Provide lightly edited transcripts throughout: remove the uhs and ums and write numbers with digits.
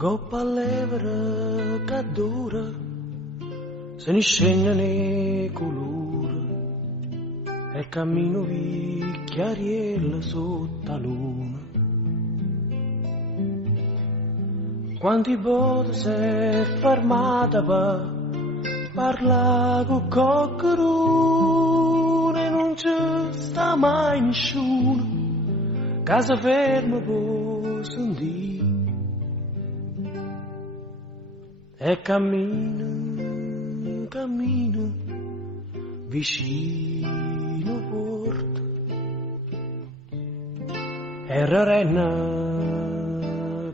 Goppa levere che dura, se ne scendono i colori, e cammino vi chiariella sotto la luna. Quanti volte si è fermata per parlare con qualcuno e non ci sta mai nessuno, casa ferma può sentire. E cammina, cammina, vicino porta. E Rarenna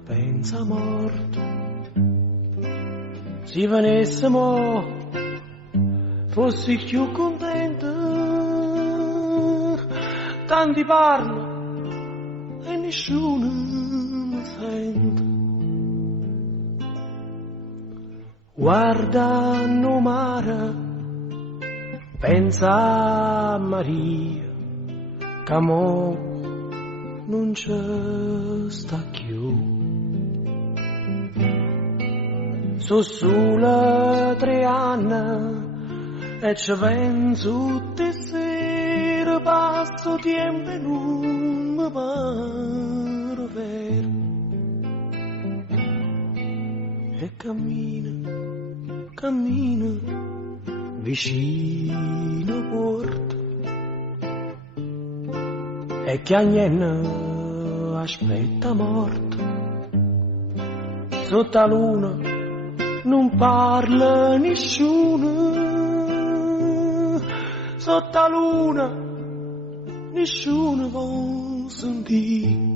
pensa morta. Se venissimo, fossi più contenta. Tanti parlano e nessuno mi sente. Guarda no mare, pensa a Maria, che mo non ci sta più. So solo 3 anni e ci penso tutte sere, passo tempo e non mi pare vero. E cammina, cammina, vicino porta, e che agnenna aspetta morta. Sotto la luna non parla nessuno, sotto la luna nessuno vuol sentire.